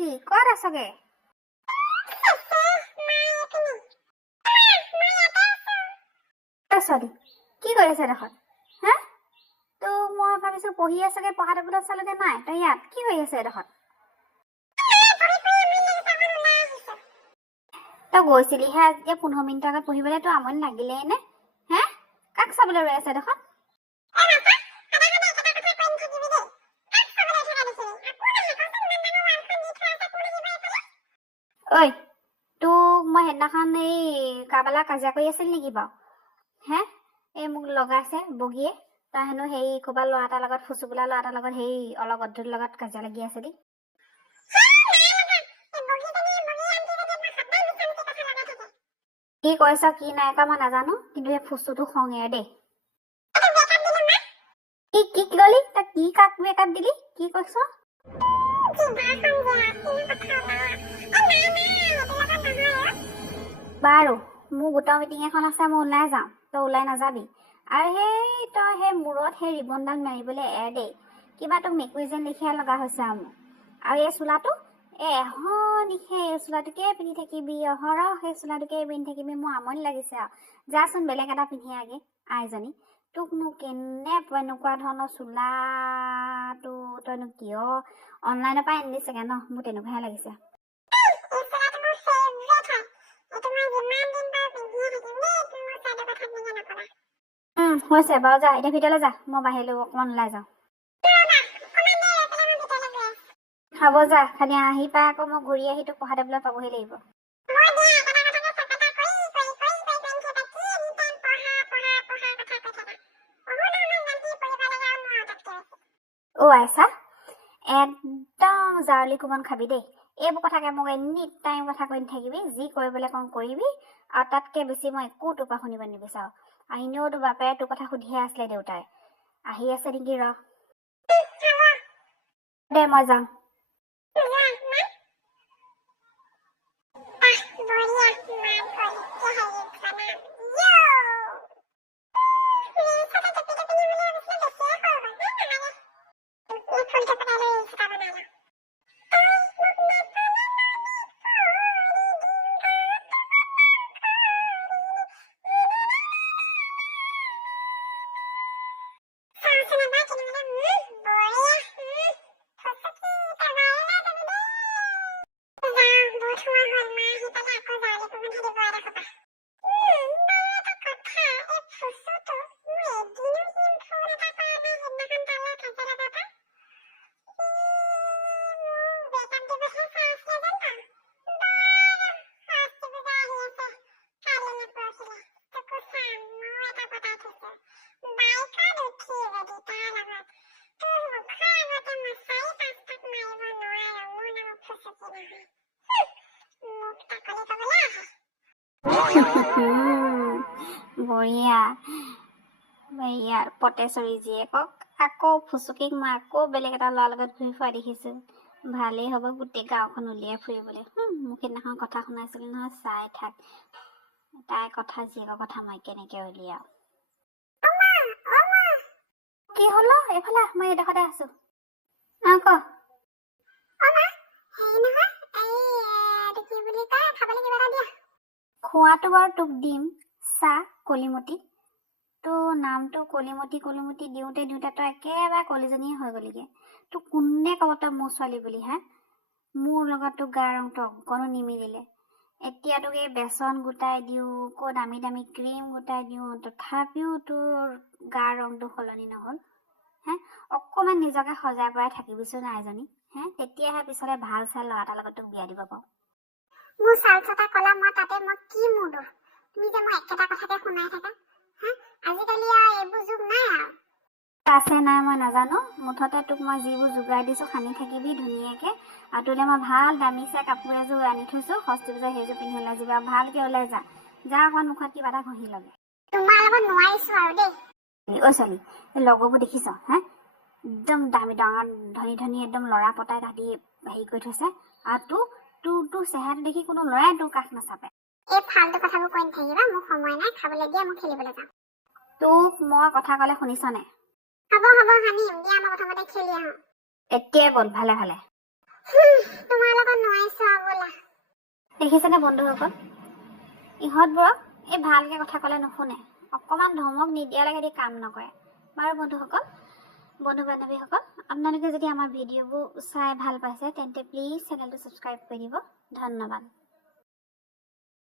কি ক'ত আছগে? ছোৱালী কি কৰি আছে দেখোন? হা তো মই ভাবিছো পঢ়ি আছগে, পঢ়া টেবুলত চালোগে নাই, তই ইয়াত কি হৈ আছে দেখোন? তই গৈছিলিহে আজি 15 মিনিটৰ আগত পঢ়িবলৈ, তোৰ আমনি লাগিলেই নে? হে কাক চাবলৈ ৰৈ আছে দেখোন? ঐ তোক মই সেইদিনাখন এই কাবালা কাজিয়া কৰি আছিল নেকি বাৰু? হে এই মোক লগাইছে বগীয়ে, তই হেনো সেই ক'ৰবাৰ ল'ৰা এটাৰ লগত, ফুচু বোলা ল'ৰা এটাৰ লগত সেই অলপ অদ্ভুত লগত কাজিয়া লাগি আছে দেই। কি কৈছ কি নাই কোৱা মই নাজানো, কিন্তু সেই ফুচুটো খঙে দেই। কি ললি তই? কি কাক মেকআপ দিলি? কি কৈছ? বাৰু মোৰ গোটৰ মিটিং এখন আছে, মই ওলাই যাওঁ, তই ওলাই নাযাবি। আৰু সেই তই সেই মূৰত সেই ৰিবনডাল মাৰিবলৈ এৰ দেই, কিবা তোক মেকুৰী যেন দেখিয়া লগা হৈছে আৰু মোৰ। আৰু এই চোলাটো এহনিশে এই চোলাটোকে পিন্ধি থাকিবি, অহৰহ সেই চোলাটোকে পিন্ধি থাকিবি, মোৰ আমনি লাগিছে আৰু। যাচোন বেলেগ এটা পিন্ধি আগে আইজনী। তোকনো কেনে এনেকুৱা ধৰণৰ চোলাটো তইনো কিয় অনলাইনৰ পৰা আনিলি চাগে ন? মোৰ তেনেকুৱাহে লাগিছে। হৈছে বাৰু, যা এতিয়া ভিতৰলৈ যা, মই বাহিৰলৈ অকণমান ওলাই যাওঁ। হ'ব যা, খালি আহি পাই আকৌ মই ঘূৰি আহি তোক পঢ়া টেবুলত পাবহি লাগিব। অ' আইছা একদম জাৰলি কোমন খাবি দেই। এইবোৰ কথাকে মোক এনি টাইম কথা কৈ নাথাকিবি, যি কৰিবলৈ কওঁ কৰিবি, আৰু তাতকৈ বেছি মই একো তোৰ পৰা শুনিব নিবিচাৰোঁ। আৰু এনেও তোৰ বাপেৰে তোৰ কথা সুধিহে আছিলে দেউতাই। আহি আছে নেকি ৰ দে, মই যাওঁ। বঢ়িয়া ইয়াৰ পটেশ্বৰী জীয়েকক আকৌ ফুচুকিক মই আকৌ বেলেগ এটা ল'ৰাৰ লগত ঘূৰি ফুৰা দেখিছোঁ। ভালেই হ'ব গোটেই গাঁওখন উলিয়াই ফুৰিবলৈ। মোক সেইদিনাখন কথা শুনাইছিল নহয়, চাই থাক তাইৰ কথা, জীয়েকৰ কথা মই কেনেকৈ উলিয়াওঁ। কি হ'ল এইফালে, মই এডোখৰতে আছো। ক খোৱাটো বাৰু তোক দিম, চাহ কলিমতি। তোৰ নামটো কলিমতি কলিমতি দিওঁতে তই একেবাৰে কলিজনীয়ে হৈ গলিগে। তোক কোনে ক'ব তই মোৰ ছোৱালী বুলি? হা মোৰ লগত তোৰ গা ৰংটো অকণো নিমিলিলে। এতিয়া তোক এই বেচন গোটাই দিওঁ, আকৌ দামী দামী ক্ৰীম গোটাই দিওঁ, তথাপিও তোৰ গা ৰংটো সলনি নহ'ল। হে অকণমান নিজকে সজাই পৰাই থাকিবিচোন আইজনী। তেতিয়াহে পিছতে ভাল চাই ল'ৰা এটাৰ লগত তোক বিয়া দিব পাৰোঁ। মোৰ চাল চটা কলা, মই তাতে মই কি মোৰ দোষ? তুমি যে মই একেটা কথাকে শুনাই থাকা। আজিকালি আৰু এইবোৰ যুগ নাই আৰু। আছে নাই মই নাজানো, মুঠতে তোক মই যিবোৰ যোগাৰ দিছোঁ সানি থাকিবি ধুনীয়াকৈ। আৰু তোলৈ মই ভাল দামী চাই কাপোৰ এযোৰ আনি থৈছোঁ, ষষ্ঠী পূজা সেইযোৰ পিন্ধি ওলাই যাবি আৰু ভালকৈ ওলাই যা অকণ মুখত কিবা এটা ঘঁহি ল'বি। তোমাৰ লগত নোৱাৰিছোঁ আৰু দেই। অ' ছোৱালী, এই লগৰবোৰ দেখিছ? একদম দামী ডাঙৰ ধনী ধনী একদম ল'ৰা পতাই তাহাঁতি হেৰি কৰি থৈছে, আৰু তোৰ চেহেৰাটো দেখি কোনো ল'ৰাই তোৰ কাষ নাচাপে। এই ফাল্টু কথাবোৰ কৈ নাথাকিবা, মোৰ সময় নাই, খাবলৈ দিয়া, মই খেলিবলৈ যাওঁ। তোক মই কথা ক'লে শুনিছনে? হ'ব হানিম দিয়া, মই প্ৰথমতে খেলি আহোঁ। এতিয়াই বল ভালে ভালে। তোমাৰ লগত নোৱাৰিছো বলা। দেখিছেনে বন্ধুসকল, ইহঁতবোৰক এই ভালকৈ কথা ক'লে নুশুনে, অকণমান ধমক নিদিয়ালৈকে কাম নকৰে। বাৰু বন্ধুসকল, বন্ধু বান্ধৱীসকল, আপোনালোকে যদি আমাৰ ভিডিঅ'বোৰ চাই ভাল পাইছে তেন্তে প্লিজ চেনেলটো ছাবস্ক্ৰাইব কৰি দিব। ধন্যবাদ।